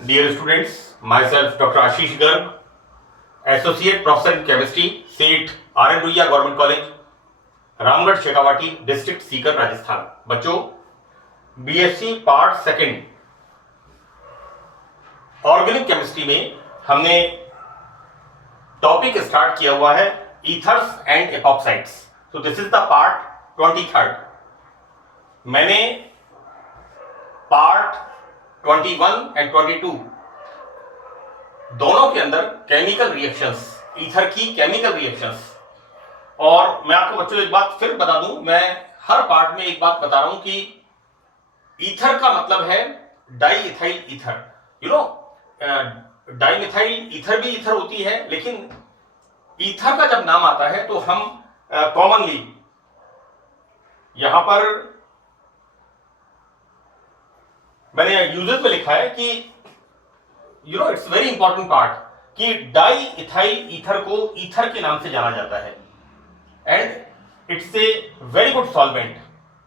Dear students, myself Dr. Ashish Garg, Associate Professor in Chemistry, SEET, R.N. Ruia Government College, Ramgarh Shekhawati, district Sikar, Rajasthan. बच्चों, BSc part second organic chemistry में हमने topic start किया हुआ है ethers and epoxides. So this is the part 23। मैंने part 21 and 22 दोनों के अंदर केमिकल रिएक्शंस, ईथर की केमिकल रिएक्शंस, और मैं आपको बच्चों एक बात फिर बता दूं, मैं हर पार्ट में एक बात बता रहा हूं कि ईथर का मतलब है di ethyl ether. You know, di methyl ether भी ईथर होती है, लेकिन ईथर का जब नाम आता है तो हम कॉमनली यहां पर मैंने यूजर पे लिखा है कि you know it's very important part कि डाई इथाइल ईथर को ईथर के नाम से जाना जाता है and it's a very good solvent,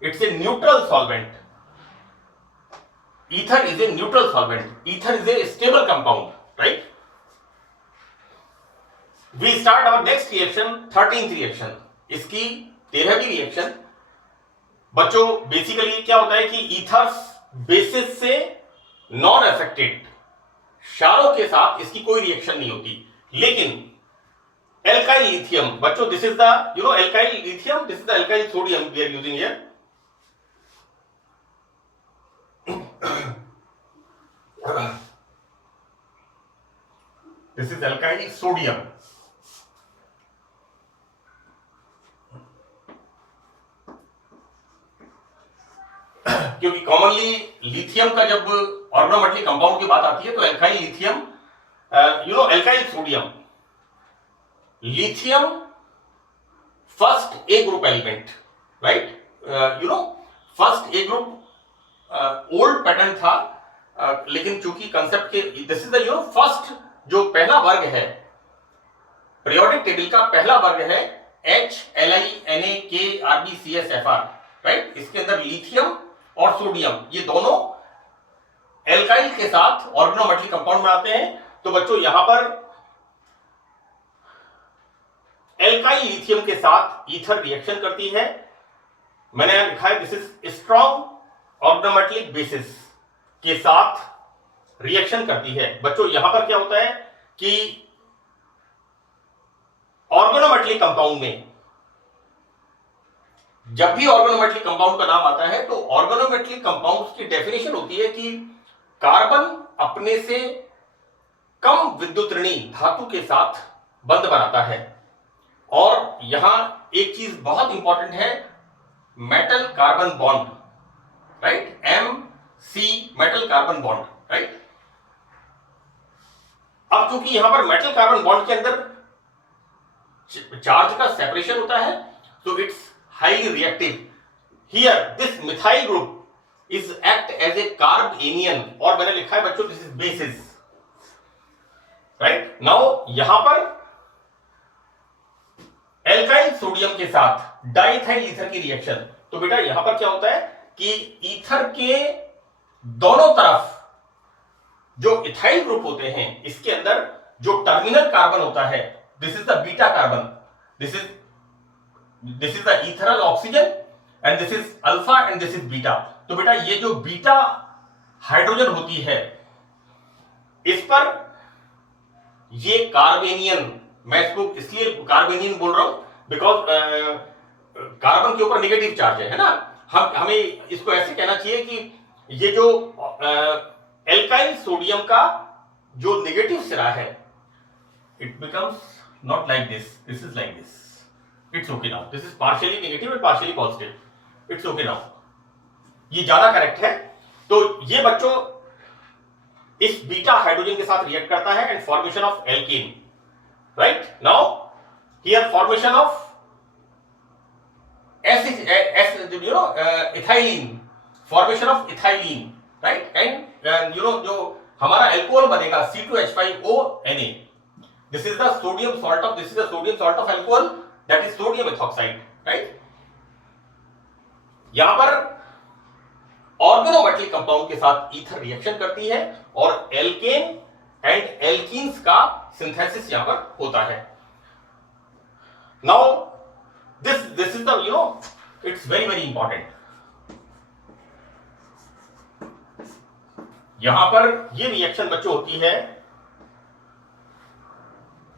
it's a neutral solvent. Ether is a neutral solvent, ether is a stable compound, right. We start our next reaction, 13th reaction, इसकी 13वीं reaction. बच्चों, बेसिकली क्या होता है कि ईथर्स बेसिस से non affected, क्षारों के साथ इसकी कोई रिएक्शन नहीं होती, लेकिन एल्काइल लिथियम, बच्चों this is the you know alkyl lithium, this is the alkyl sodium we are using here. This is alkyl sodium. क्योंकि कॉमनली लिथियम का जब ऑर्गेनोमेटलिक कंपाउंड की बात आती है तो alkyl lithium, you know alkyl sodium, lithium first A group element, right. You know first A group old pattern था, लेकिन चूंकि कंसेप्ट के this is the you know first जो पहला वर्ग है पीरियोडिक टेबल का, पहला वर्ग है HLiNaKRbCsFr, राइट। इसके अंदर लिथियम और सोडियम ये दोनों एल्काइल के साथ ऑर्गेनोमेटलिक कंपाउंड बनाते हैं। तो बच्चों यहां पर एल्काइल लिथियम के साथ ईथर रिएक्शन करती है। मैंने यहां लिखा है this is strong organometallic basis के साथ रिएक्शन करती है। बच्चों यहां पर क्या होता है कि ऑर्गेनोमेटलिक कंपाउंड में जब भी ऑर्गेनोमेटलिक कंपाउंड का नाम आता है तो ऑर्गेनोमेटलिक कंपाउंड्स की डेफिनेशन होती है कि कार्बन अपने से कम विद्युत ऋणी धातु के साथ बंध बनाता है। और यहां एक चीज बहुत इंपॉर्टेंट है, metal carbon bond, right, MC metal carbon bond, right. अब चूंकि यहां पर मेटल कार्बन बॉन्ड के अंदर चार्ज का सेपरेशन होता है तो it's highly reactive. Here this methyl group is act as a carb anion, और मैंने लिखा है बच्चों this is basis, right. Now यहां पर एल्काइल सोडियम के साथ डाइथाइल ईथर की रिएक्शन, तो बेटा यहां पर क्या होता है कि ईथर के दोनों तरफ जो इथाइल ग्रुप होते हैं इसके अंदर जो टर्मिनल कार्बन होता है this is the beta carbon, this is the ethereal oxygen and this is alpha and this is beta. तो बेटा ये जो बीटा हाइड्रोजन होती है इस पर ये कार्बेनियन, मैं इसको इसलिए कार्बेनियन बोल रहा हूं बिकॉज कार्बन के ऊपर नेगेटिव चार्ज है ना। हमें इसको ऐसे कहना चाहिए कि ये जो एल्काइल सोडियम का जो नेगेटिव सिरा है it becomes not like this, this is like this. It's okay now. This is partially negative and partially positive. It's okay now. ये ज्यादा करेक्ट है। तो ये बच्चों इस बीटा हाइड्रोजन के साथ रिएक्ट करता है and formation of alkene, right. Now here formation of ethylene, formation of ethylene, right. And you know जो हमारा एल्कोहल बनेगा C2H5ONa, this is the sodium salt of, this is the sodium salt of alcohol, that is sodium ethoxide, right. यहां पर organometallic compound के साथ ether reaction करती है और एल्केन एंड एल्कीन्स का सिंथेसिस यहां पर होता है। Now this is the it's very very important. यहां पर ये रिएक्शन बच्चों होती है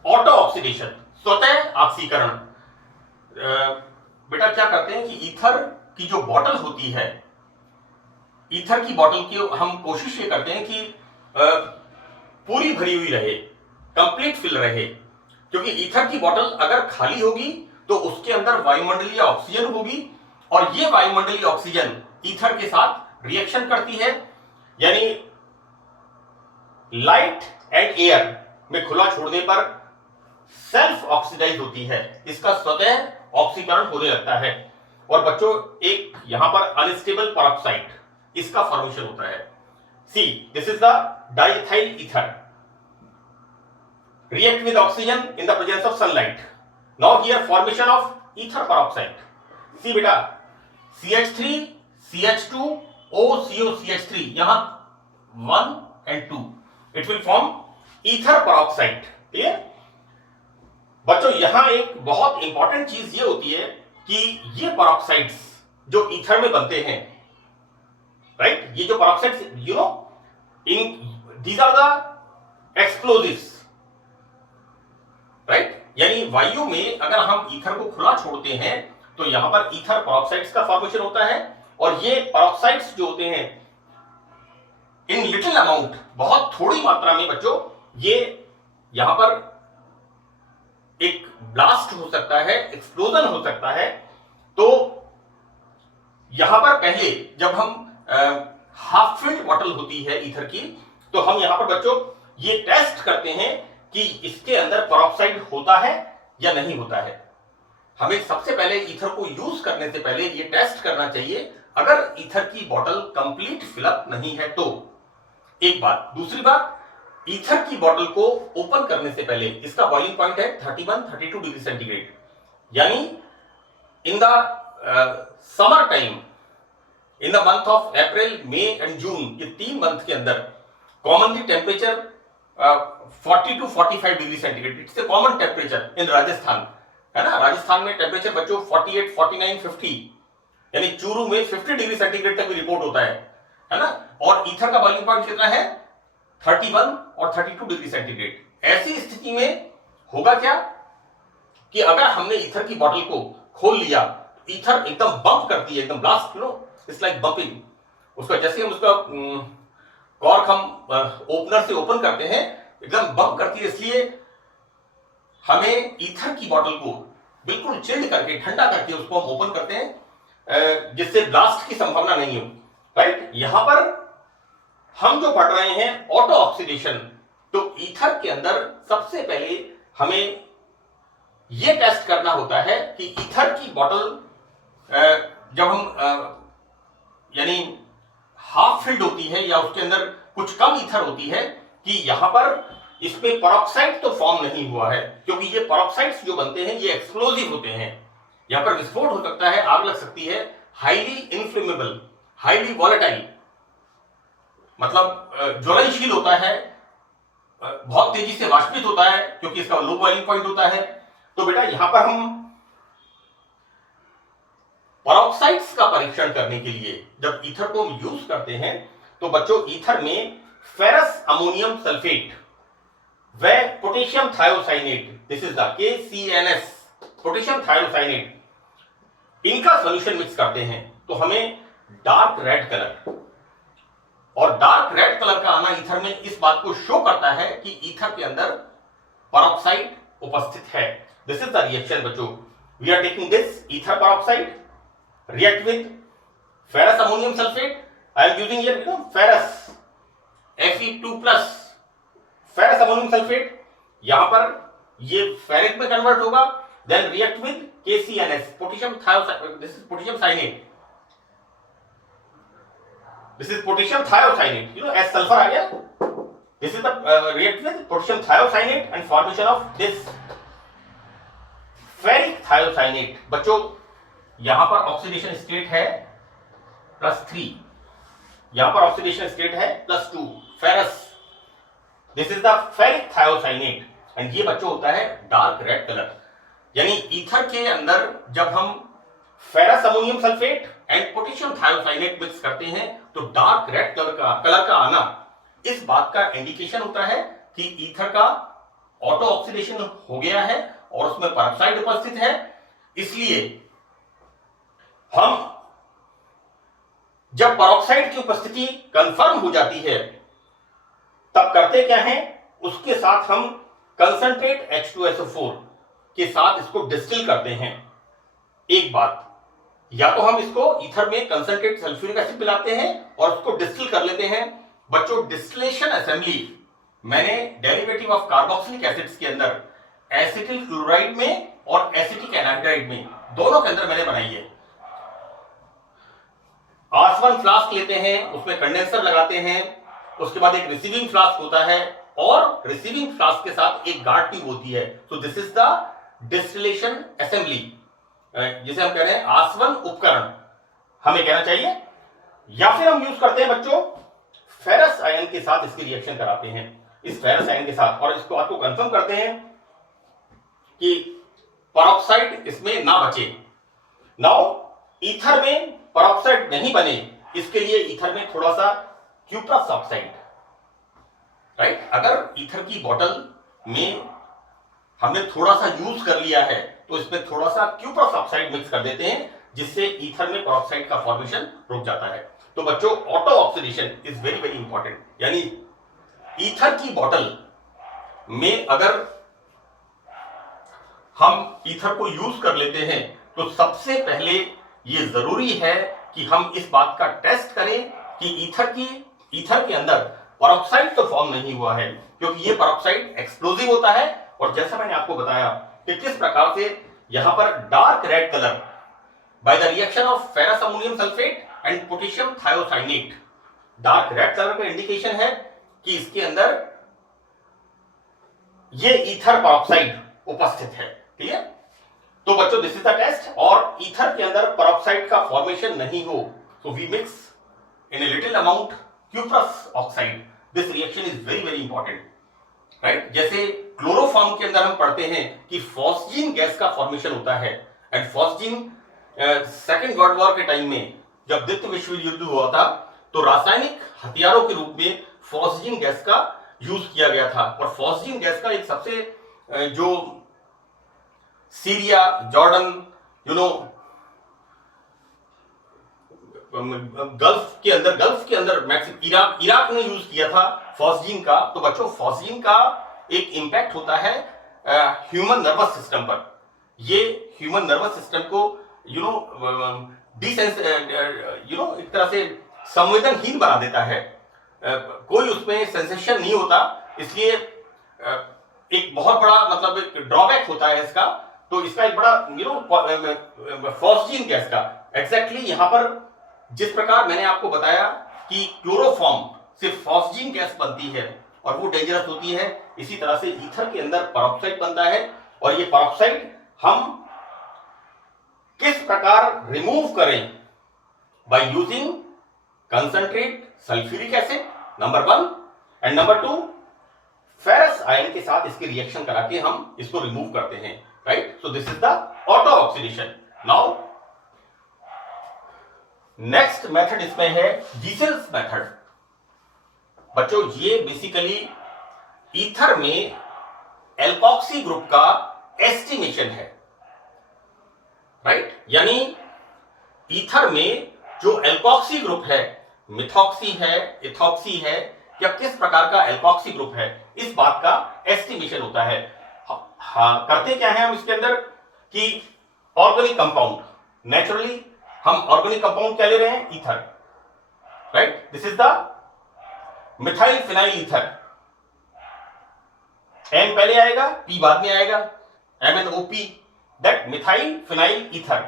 ऑटो ऑक्सीडेशन, स्वतः ऑक्सीकरण। बेटा क्या करते हैं कि ईथर की जो बॉटल होती है, ईथर की बॉटल की हम कोशिश ये करते हैं कि पूरी भरी हुई रहे, कंप्लीट फिल रहे, क्योंकि ईथर की बॉटल अगर खाली होगी तो उसके अंदर वायुमंडलीय ऑक्सीजन होगी और ये वायुमंडलीय ऑक्सीजन ईथर के साथ रिएक्शन करती है, यानी लाइट एंड एयर में खुला छोड़ने पर सेल्फ ऑक्सीडाइज होती है, इसका स्वतः ऑक्सीकरण होने लगता है। और बच्चों एक यहां पर अनस्टेबल पेरोक्साइड, इसका फॉर्मेशन होता है। See this is the diethyl ether react with oxygen in the presence of sunlight. Now here formation of ether peroxide. See beta CH3 CH2 OCO CH3, यहां 1 and 2 it will form ether peroxide. Clear बच्चों? यहां एक बहुत important चीज ये होती है कि ये पेरोक्साइड्स जो ईथर में बनते हैं, राइट, ये जो peroxides in these are the explosives, right, यानी वायु में अगर हम ईथर को खुला छोड़ते हैं तो यहां पर ईथर पेरोक्साइड्स का फॉर्मेशन होता है और ये पेरोक्साइड्स जो होते हैं इन लिटिल अमाउंट, बहुत थोड़ी मात्रा में बच्चों, ये यहां पर एक ब्लास्ट हो सकता है, एक्सप्लोजन हो सकता है। तो यहां पर पहले जब हम हाफ फिल्ड बॉटल होती है ईथर की, तो हम यहां पर बच्चों ये टेस्ट करते हैं कि इसके अंदर पेरोक्साइड होता है या नहीं होता है। हमें सबसे पहले ईथर को यूज करने से पहले ये टेस्ट करना चाहिए, अगर ईथर की बॉटल कंप्लीट फिलअप नहीं है तो। एक बात, दूसरी बात, ईथर की बॉटल को ओपन करने से पहले इसका बॉइलिंग पॉइंट है 31-32 डिग्री सेंटीग्रेड, यानी in the summer time, in the month of April, May and June, ये 3 मंथ के अंदर commonly temperature 40 to 45 degree centigrade, it's a common temperature in Rajasthan, है ना। राजस्थान में टेम्परेचर बच्चों 48, 49, 50, यानी चूरू में 50 डिग्री सेंटीग्रेड तक भी रिपोर्ट होता है ना। और ईथर का बॉइलिंग पॉइंट कितना है? 31 और 32 डिग्री सेंटीग्रेड। ऐसी स्थिति में होगा क्या कि अगर हमने ईथर की बॉटल को खोल लिया, ईथर एकदम बंप करती है, एकदम ब्लास्ट, इट्स लाइक बंपिंग। उसका जैसे हम उसका कॉर्क हम ओपनर से ओपन करते हैं, एकदम बंप करती है, इसलिए हमें ईथर की बॉटल को बिल्कुल चिल्ड करके, ठंडा करके उसको हम ओपन करते हैं, जिससे ब्लास्ट की संभावना नहीं हो, राइट। यहां पर हम जो पढ़ रहे हैं ऑटो ऑक्सीडेशन, तो ईथर के अंदर सबसे पहले हमें यह टेस्ट करना होता है कि ईथर की बॉटल जब हम यानी हाफ फिल्ड होती है या उसके अंदर कुछ कम ईथर होती है, कि यहां पर इसमें पेरोक्साइड तो फॉर्म नहीं हुआ है, क्योंकि ये पेरोक्साइड्स जो बनते हैं ये एक्सप्लोजिव होते हैं, यहां पर विस्फोट हो सकता है, आग लग सकती है, हाईली इनफ्लेमेबल, हाईली वॉलेटाइल, मतलब ज्वलनशील होता है, बहुत तेजी से वाष्पित होता है, क्योंकि इसका लो बॉइलिंग पॉइंट होता है। तो बेटा यहां पर हम पेरोक्साइड्स का परीक्षण करने के लिए जब ईथर को हम यूज करते हैं, तो बच्चों ईथर में फेरस अमोनियम सल्फेट व potassium thiocyanate, this is the KCNS, potassium thiocyanate, इनका सॉल्यूशन मिक्स करते हैं, तो हमें डार्क रेड कलर, और डार्क रेड कलर का आना ईथर में इस बात को शो करता है कि ईथर के अंदर पेरोक्साइड उपस्थित है। दिस इज द रिएक्शन बच्चों, we are taking this ether peroxide react with ferrous ammonium sulfate. I am using here ferrous Fe2+, ferrous ammonium sulfate, यहां पर ये फेरिक में कन्वर्ट होगा, then react with KCNS, potassium thiocyanate, this is potassium cyanate, this is potassium thiocyanate, as sulfur आ गया, this is the react with potassium thiocyanate and formation of this ferric thiocyanate। बच्चों यहां पर oxidation state है +3, यहां पर oxidation state है +2 ferrous, this is the ferric thiocyanate and ये बच्चों होता है डार्क रेड कलर। यानी ईथर के अंदर जब हम ferrous ammonium sulphate and potassium thiocyanate mix करते हैं तो डार्क रेड कलर का आना इस बात का इंडिकेशन होता है कि ईथर का ऑटो ऑक्सीडेशन हो गया है और उसमें पेरोक्साइड उपस्थित है। इसलिए हम जब पेरोक्साइड की उपस्थिति कंफर्म हो जाती है तब करते क्या है, उसके साथ हम कंसंट्रेट H2SO4 के साथ इसको डिस्टिल करते हैं। एक बात, या तो हम इसको ईथर में कंसंट्रेट सल्फ्यूरिक एसिड मिलाते हैं और उसको डिस्टिल कर लेते हैं। बच्चों डिस्टिलेशन असेंबली मैंने डेरिवेटिव ऑफ कार्बोक्सिलिक एसिड्स के अंदर एसिटिल क्लोराइड में और एसिटिक एनहाइड्राइड में दोनों के अंदर मैंने बनाई है। आसवन फ्लास्क लेते हैं, उसमें कंडेंसर लगाते हैं, उसके बाद एक रिसीविंग फ्लास्क होता है और रिसीविंग फ्लास्क के साथ एक गार्ड ट्यूब होती है। So this is the distillation assembly, जिसे हम कह रहे हैं आसवन उपकरण हमें कहना चाहिए। या फिर हम यूज करते हैं बच्चों फेरस आयन के साथ इसकी रिएक्शन कराते हैं, इस फेरस आयन के साथ, और इसको आपको कंफर्म करते हैं कि पेरोक्साइड इसमें ना बचे। नाउ ईथर में पेरोक्साइड नहीं बने, इसके लिए ईथर में थोड़ा सा क्यूप्रस ऑक्साइड, राइट, अगर ईथर की बोतल में हमने थोड़ा सा यूज कर लिया है तो इसमें थोड़ा सा क्यूप्रस ऑक्साइड मिक्स कर देते हैं, जिससे ईथर में पेरोक्साइड का फॉर्मेशन रुक जाता है। तो बच्चों auto oxidation is very very important. यानी ईथर की बोतल में अगर हम ईथर को यूज कर लेते हैं तो सबसे पहले ये जरूरी है कि हम इस बात का टेस्ट करें कि ईथर के अंदर पेरोक्साइड तो फॉर्म नहीं हुआ है, क्योंकि ये पेरोक्साइड एक्सप्लोजिव होता है। और जैसा मैंने आपको बताया कि किस प्रकार से यहां पर dark red colour by the reaction of ferrous ammonium sulphate and potassium thiocyanate, dark red colour का इंडिकेशन है कि इसके अंदर ये ईथर पेरोक्साइड उपस्थित है। ठीक है, तो बच्चों दिस इज द टेस्ट। और ईथर के अंदर पेरोक्साइड का फॉर्मेशन नहीं हो तो we mix in a little amount cuprous oxide. This reaction is very very important, right. जैसे क्लोरोफॉर्म के अंदर हम पढ़ते हैं कि फॉस्जीन गैस का फॉर्मेशन होता है, and phosgene second world war के टाइम में जब द्वितीय विश्व युद्ध हुआ था तो रासायनिक हथियारों के रूप में फॉस्जीन गैस का यूज किया गया था। और फॉस्जीन गैस का एक सबसे जो सीरिया, जॉर्डन, गल्फ के अंदर इराक ने यूज किया था फॉस्जीन का। तो बच्चों फॉस्जीन का एक इंपैक्ट होता है ह्यूमन नर्वस सिस्टम पर। ये ह्यूमन नर्वस सिस्टम को एक तरह से संवेदनहीन बना देता है, कोई उसमें सेंसेशन नहीं होता। इसलिए एक बहुत बड़ा मतलब एक ड्रॉबैक होता है इसका। तो इसका एक बड़ा फॉस्जीन गैस का एग्जैक्टली यहां पर जिस प्रकार मैंने आपको बताया कि क्लोरोफॉर्म से फॉस्जीन गैस बनती है और वो डेंजरस होती है, इसी तरह से ईथर के अंदर पेरोक्साइड बनता है। और ये पेरोक्साइड हम किस प्रकार रिमूव करें, by using concentrate sulphuric acid number 1 and number 2 ferrous ion के साथ इसकी रिएक्शन करा के हम इसको रिमूव करते हैं, right. So this is the auto oxidation. Now next method इसमें है गीसेल्स मेथड। बच्चों ये बेसिकली ईथर में एल्कोक्सी ग्रुप का एस्टिमेशन है, राइट। यानी ईथर में जो एल्कोक्सी ग्रुप है, मिथॉक्सी है, इथॉक्सी है, या किस प्रकार का एल्कोक्सी ग्रुप है, इस बात का एस्टिमेशन होता है। हाँ, करते क्या है हम इसके अंदर कि ऑर्गेनिक कंपाउंड, नेचुरली हम ऑर्गेनिक कंपाउंड क्या ले रहे हैं, ether, right. This is the methyl phenyl ether. N पहले आएगा, पी बाद में आएगा, MnOP, that methyl phenyl ether.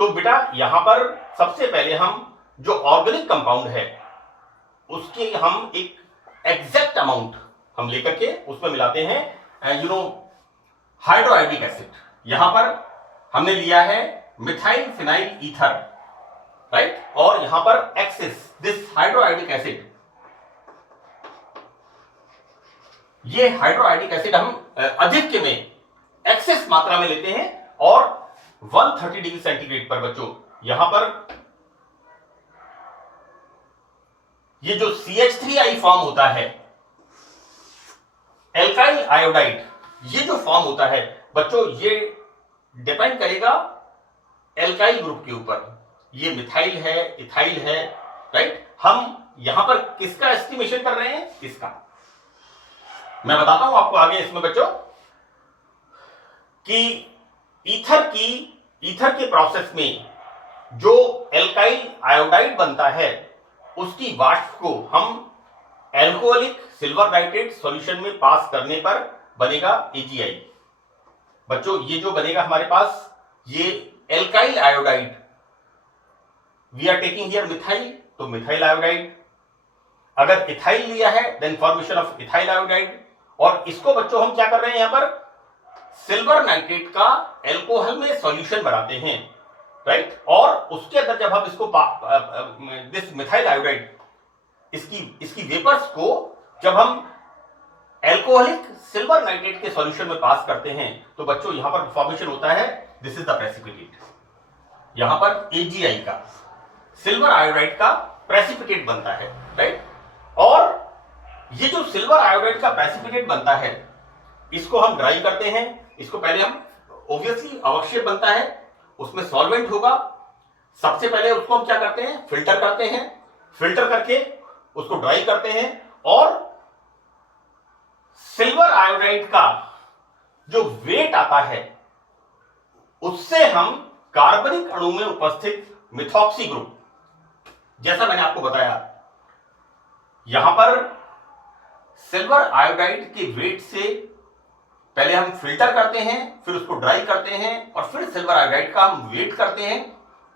तो बेटा यहां पर सबसे पहले हम जो ऑर्गेनिक कंपाउंड है उसके हम एक एग्जैक्ट अमाउंट हम लेकर के उसमें मिलाते हैं हाइड्रोआयोडिक एसिड। यहां पर हमने लिया है मिथाइल फिनाइल ईथर, राइट। और यहां पर एक्सिस, दिस हाइड्रोआयोडिक एसिड, ये हाइड्रोआयोडिक एसिड हम अधिक में एक्सेस मात्रा में लेते हैं और 130 डिग्री सेंटीग्रेड पर बच्चों यहां पर ये जो CH3I फॉर्म होता है, एल्काइल आयोडाइड, ये जो फॉर्म होता है बच्चों, ये डिपेंड करेगा एल्काइल ग्रुप के ऊपर। ये मिथाइल है, इथाइल है, राइट। हम यहां पर किसका एस्टिमेशन कर रहे हैं, किसका, मैं बताता हूं आपको आगे इसमें बच्चों कि ईथर के प्रोसेस में जो एल्काइल आयोडाइड बनता है उसकी वाष्प को हम एल्कोहलिक सिल्वर नाइट्रेट सॉल्यूशन में पास करने पर बनेगा AgI। बच्चों ये जो बनेगा हमारे पास, ये alkyl iodide, we are taking here methyl, तो मिथाइल आयोडाइड। अगर इथाइल लिया है then formation of ethyl iodide. और इसको बच्चों हम क्या कर रहे हैं, यहां पर सिल्वर नाइट्रेट का एल्कोहल में सॉल्यूशन बनाते हैं, राइट। और उसके अंदर जब हम इसको दिस मिथाइल आयोडाइड, इसकी वेपर्स को जब हम एल्कोहलिक सिल्वर नाइट्रेट के सॉल्यूशन में पास करते हैं तो बच्चों यहां पर फॉर्मेशन होता है, दिस इज द प्रेसिपिटेट। यहां पर AgI का, सिल्वर आयोडाइड का प्रेसिपिटेट बनता है, राइट। और ये जो सिल्वर आयोडाइड का प्रेसिपिटेट बनता है इसको हम ड्राई करते हैं। इसको पहले हम ऑब्वियसली अवक्षेप बनता है, उसमें सॉल्वेंट होगा। सबसे पहले उसको हम क्या करते हैं, फिल्टर करते हैं। फिल्टर करके उसको ड्राई करते हैं और सिल्वर आयोडाइड का जो वेट आता है उससे हम कार्बनिक अणु में उपस्थित मिथॉक्सी ग्रुप, जैसा मैंने आपको बताया, यहां पर सिल्वर आयोडाइड के वेट से पहले हम फिल्टर करते हैं, फिर उसको ड्राई करते हैं और फिर सिल्वर आयोडाइड का हम वेट करते हैं।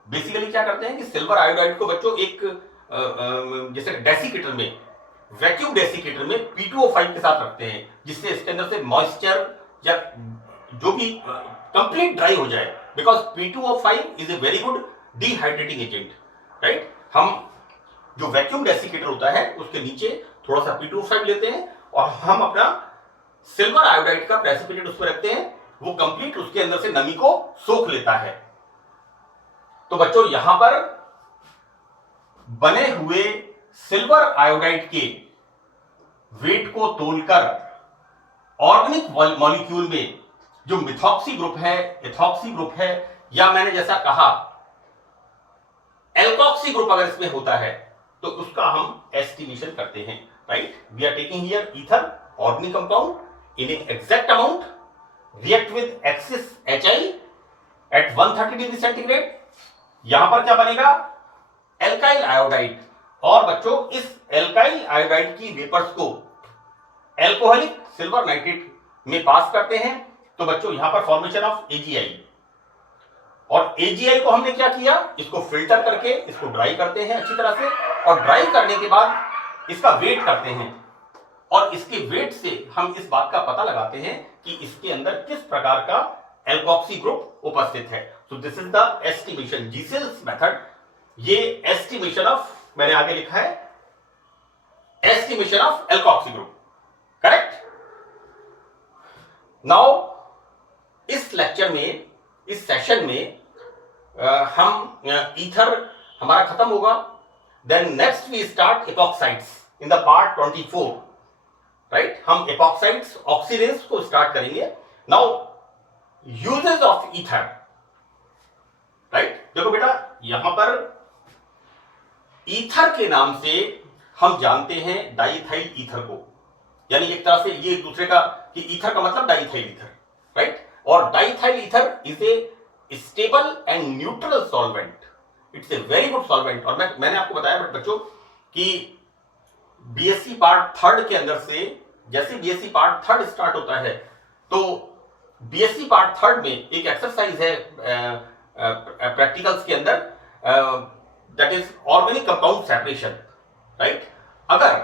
बेसिकली क्या करते हैं कि सिल्वर आयोडाइड को बच्चों एक जैसे डेसिकेटर में, वैक्यूम डेसिकेटर में P2O5 के साथ रखते हैं, जिससे इसके अंदर से मॉइस्चर या जो भी कंप्लीट ड्राई हो जाए, because P2O5 is a very good dehydrating agent, right. हम जो वैक्यूम डेसिकेटर होता है उसके नीचे थोड़ा सा P2O5 लेते हैं और हम अपना सिल्वर आयोडाइड का प्रेसिपिटेट उस पर रखते हैं, वो कंप्लीट उसके अंदर से नमी को सोख लेता है। तो बच्चों यहां पर बने हुए सिल्वर आयोडाइड के वेट को तोलकर ऑर्गेनिक मॉलिक्यूल में जो मिथॉक्सी ग्रुप है, एथॉक्सी ग्रुप है, या मैंने जैसा कहा एल्कोक्सी ग्रुप अगर इसमें होता है तो उसका हम एस्टिमेशन करते हैं, right. We are taking here ether organic compound in an exact amount, react with excess HI at 130 degree centigrade. यहां पर क्या बनेगा, एल्काइल आयोडाइड। और बच्चों इस एल्काइल आयोडाइड की वेपर्स को एल्कोहलिक सिल्वर नाइट्रेट में पास करते हैं, तो बच्चों यहां पर फॉर्मेशन ऑफ AgI। और AgI को हमने क्या किया, इसको फिल्टर करके इसको ड्राई करते हैं अच्छी तरह से, और ड्राई करने के बाद इसका वेट करते हैं और इसके वेट से हम इस बात का पता लगाते हैं कि इसके अंदर किस प्रकार का एल्कोक्सी ग्रुप उपस्थित है। So this is the estimation, Zeisel's method. ये एस्टिमेशन ऑफ, मैंने आगे लिखा है estimation of alkoxy group, correct. Now इस लेक्चर में, इस सेशन में हम ईथर हमारा खत्म होगा। Then next we start epoxides in the part 24, right. हम एपॉक्साइड्स, ऑक्सीडेंस को स्टार्ट करेंगे। Now uses of ether, right. देखो बेटा यहां पर ईथर के नाम से हम जानते हैं डाइथाइल ईथर को, यानी एक तरह से ये एक दूसरे का, कि ईथर का मतलब डाइथाइल ईथर, राइट। और diethyl ether is a stable and neutral solvent, it's a very good solvent. और मैंने आपको बताया बच्चों कि बीएससी पार्ट थर्ड के अंदर से, जैसे बीएससी पार्ट थर्ड स्टार्ट होता है तो बीएससी पार्ट थर्ड में एक एक्सरसाइज है प्रैक्टिकल्स के अंदर, that is organic compound separation, right. अगर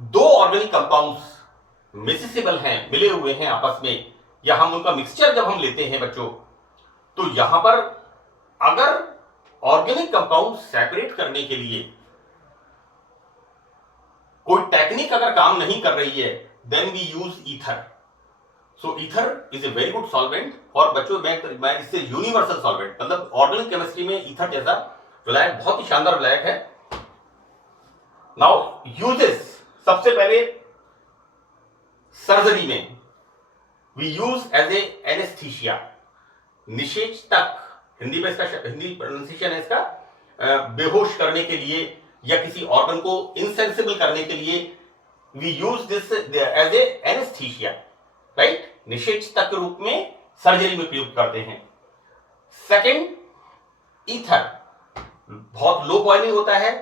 दो ऑर्गेनिक कंपाउंड्स मिसिसिबल हैं, मिले हुए हैं आपस में, या हम उनका मिक्सचर जब हम लेते हैं बच्चों, तो यहां पर अगर ऑर्गेनिक कंपाउंड सेपरेट करने के लिए कोई टेक्निक अगर काम नहीं कर रही है, then we use ether. So ether is a very good solvent. और बच्चों मैं इससे यूनिवर्सल सॉल्वेंट, मतलब ऑर्गेनिक केमिस्ट्री में ईथर जैसा विलायक बहुत ही शानदार विलायक है. नाउ यूजेस, सबसे पहले सर्जरी में we use as a anaesthesia, निषेच तक, हिंदी में इसका हिंदी प्रोनाउंसिएशन है इसका, बेहोश करने के लिए या किसी ऑर्गन को इनसेंसिबल करने के लिए we use this as a anaesthesia, right. निषेच तक के रूप में सर्जरी में प्रयोग करते हैं. सेकेंड, ईथर बहुत लो बॉइलिंग होता है.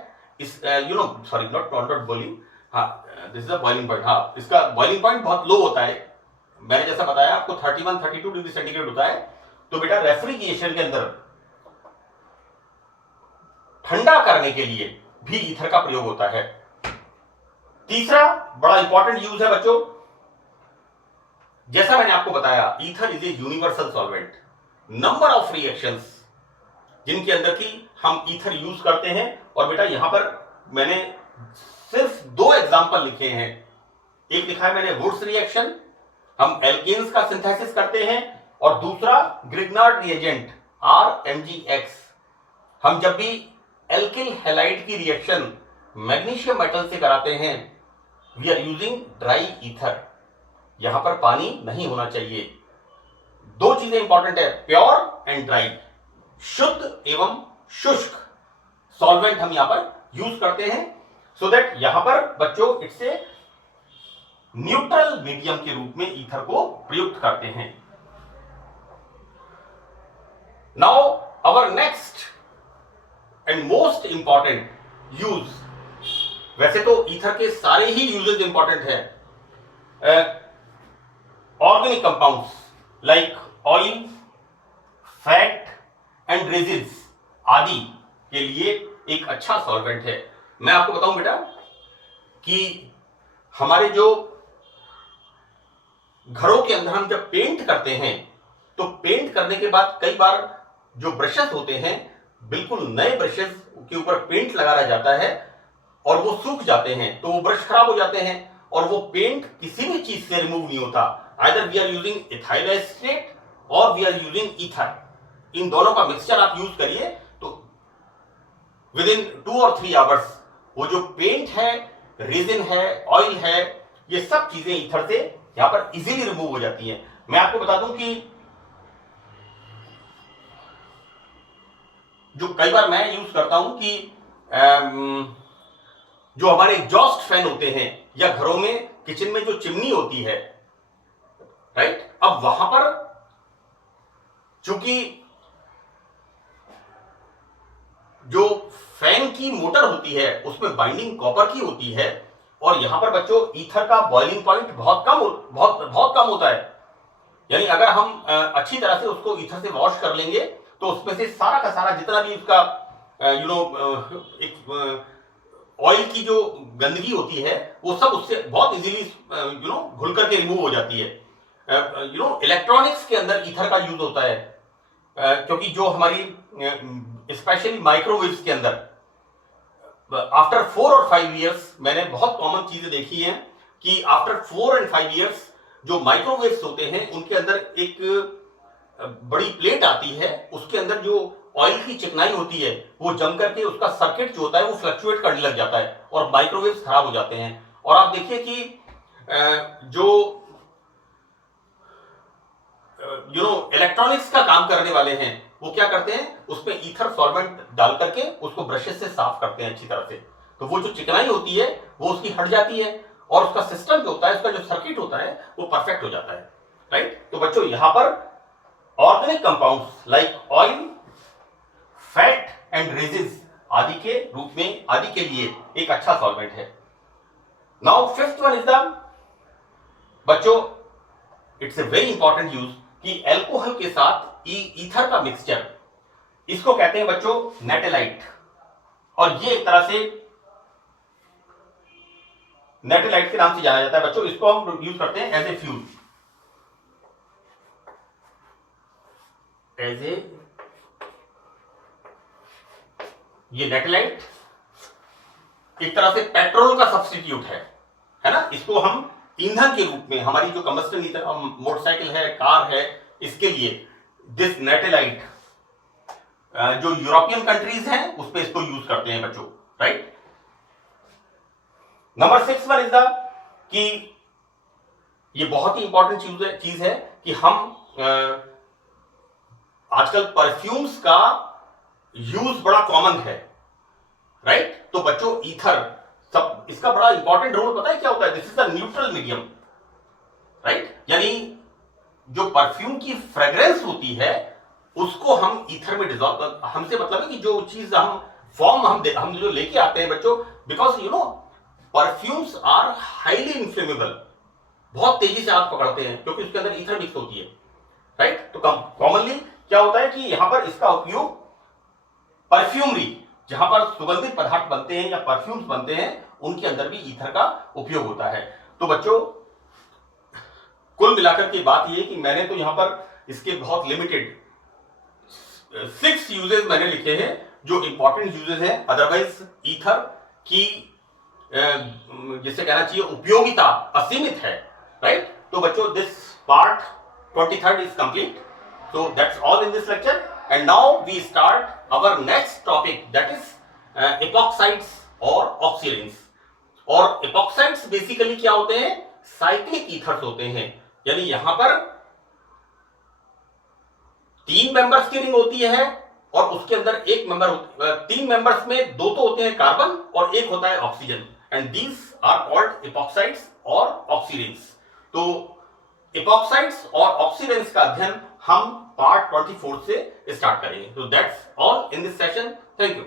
इस सॉरी नॉट बॉइलिंग, हाँ this is a boiling point. हाँ, इसका बॉइलिंग पॉइंट बहुत लो होता है. मैंने जैसा बताया आपको 31-32 डिग्री सेंटीग्रेड होता है. तो बेटा रेफ्रिजरेशन के अंदर ठंडा करने के लिए भी ईथर का प्रयोग होता है. तीसरा बड़ा इंपॉर्टेंट यूज है बच्चों, जैसा मैंने आपको बताया ether is a universal solvent. Number of reactions जिनके अंदर की हम ईथर यूज करते हैं, और बेटा यहां पर मैंने सिर्फ 2 एग्जांपल लिखे हैं. एक लिखा है मैंने वुड्स रिएक्शन, हम एल्केन्स का सिंथेसिस करते हैं, और दूसरा ग्रिग्नार्ड रिएजेंट RMgX. हम जब भी एल्किल हैलाइड की रिएक्शन मैग्नीशियम मेटल से कराते हैं, we are using dry ether. यहां पर पानी नहीं होना चाहिए. 2 चीजें इंपॉर्टेंट है, प्योर एंड ड्राई, शुद्ध एवं शुष्क सॉल्वेंट हम यहां पर यूज करते हैं. सो दैट यहां पर बच्चों इट्स ए न्यूट्रल मीडियम के रूप में ईथर को प्रयुक्त करते हैं. Now our next and most important use, वैसे तो ईथर के सारे ही यूजेस इंपॉर्टेंट है. Organic compounds like oil, fat and resins आदि के लिए एक अच्छा सॉल्वेंट है. मैं आपको बताऊं बेटा कि हमारे जो घरों के अंदर हम जब पेंट करते हैं, तो पेंट करने के बाद कई बार जो ब्रशेस होते हैं, बिल्कुल नए ब्रशेस के ऊपर पेंट लगाया जाता है और वो सूख जाते हैं, तो वो ब्रश खराब हो जाते हैं और वो पेंट किसी भी चीज से रिमूव नहीं होता. Either we are using ethyl acetate और वी आर यूजिंग ईथर. इन दोनों का मिक्सचर आप यूज करिए तो विद इन 2 और 3 आवर्स वो जो पेंट है, रेजिन है, ऑयल है, ये सब चीजें ईथर से यहां पर इजीली रिमूव हो जाती हैं. मैं आपको बता दूं कि जो कई बार मैं यूज करता हूं कि जो हमारे एग्जॉस्ट फैन होते हैं या घरों में किचन में जो चिमनी होती है, राइट, अब वहां पर चूंकि जो फैन की मोटर होती है उसमें बाइंडिंग कॉपर की होती है, और यहां पर बच्चों ईथर का बॉइलिंग पॉइंट बहुत कम होता है. यानी अगर हम अच्छी तरह से उसको ईथर से वॉश कर लेंगे तो उसमें से सारा का सारा जितना भी उसका एक ऑयल की जो गंदगी होती है वो सब उससे बहुत इजीली घुल करके रिमूव हो जाती है. इलेक्ट्रॉनिक्स के अंदर ईथर का यूज होता है, क्योंकि जो हमारी स्पेशली माइक्रोवेव्स के अंदर आफ्टर 4 और 5 इयर्स मैंने बहुत कॉमन चीजें देखी हैं कि आफ्टर 4 और 5 इयर्स जो माइक्रोवेव्स होते हैं उनके अंदर एक बड़ी प्लेट आती है, उसके अंदर जो ऑयल की चिकनाई होती है वो जम करके उसका सर्किट जो होता है वो फ्लक्चुएट करने लग जाता है और माइक्रोवेव्स खराब हो जाते हैं. और आप देखिए कि जो इलेक्ट्रॉनिक्स का काम करने वाले हैं वो क्या करते हैं, उसमें ईथर सॉल्वेंट डाल करके उसको ब्रशेस से साफ करते हैं अच्छी तरह से, तो वो जो चिकनाई होती है वो उसकी हट जाती है और उसका सिस्टम जो होता है, उसका जो सर्किट होता है वो परफेक्ट हो जाता है. राइट. तो बच्चों यहां पर organic compounds like oil, fat and resins आदि के रूप में आदि के लिए एक अच्छा सॉल्वेंट है. Now fifth one is the बच्चों, it's a very important use कि एल्कोहल के साथ ईथर का मिक्सचर, इसको कहते हैं बच्चों नेटेलाइट, और ये एक तरह से नेटेलाइट के नाम से जाना जाता है बच्चों. इसको हम यूज करते हैं as a fuel, as a ये नेटेलाइट एक तरह से पेट्रोल का सब्स्टिट्यूट है ना। इसको हम ईंधन के रूप में, हमारी जो कंबस्टन ईंधन मोटरसाइकिल है, कार है, इसके लिए दिस नेटेलाइट जो यूरोपियन कंट्रीज हैं उस पे इसको यूज करते हैं बच्चों, right. Number 6 one is the कि ये बहुत ही इंपॉर्टेंट चीज है कि हम आजकल परफ्यूम्स का यूज बड़ा कॉमन है, राइट। तो बच्चों ईथर सब इसका बड़ा इंपॉर्टेंट रोल पता है क्या होता है? This is the neutral medium, right. यानी जो परफ्यूम की फ्रेग्रेंस होती है उसको हम ईथर में डिजॉल्व, हमसे मतलब है कि जो चीज हम फॉर्म हम जो लेके आते हैं बच्चों, because you know perfumes are highly inflammable, बहुत तेजी से आग पकड़ते हैं क्योंकि उसके अंदर ईथर मिक्स होती है, राइट। तो कॉमनली क्या होता है कि यहां पर इसका उपयोग परफ्यूमरी, जहां पर सुगंधित पदार्थ बनते हैं या परफ्यूम्स बनते हैं, उनके अंदर भी ईथर का उपयोग होता है। तो बच्चों कुल मिलाकर की बात यह कि मैंने तो यहां पर इसके बहुत लिमिटेड 6 यूजेस मैंने लिखे हैं जो इंपॉर्टेंट यूजेस हैं। अदरवाइज ईथर की जिसे कहना चाहिए उपयोगिता असीमित है, राइट। तो बच्चों this part 23rd is complete, so that's all in this lecture, and now we start our next topic, that is epoxides और oxidants। और epoxides बेसिकली क्या होते हैं? साइक्लिक ईथर्स होते हैं, यानी यहां पर 3 मेंबर्स की रिंग होती है और उसके अंदर एक मेंबर, 3 मेंबर्स में 2 तो होते हैं कार्बन और एक होता है oxygen, and these are called epoxides और oxidants। तो epoxides और oxidants का अध्ययन हम पार्ट 24 से स्टार्ट करेंगे। तो that's all in this session, thank you.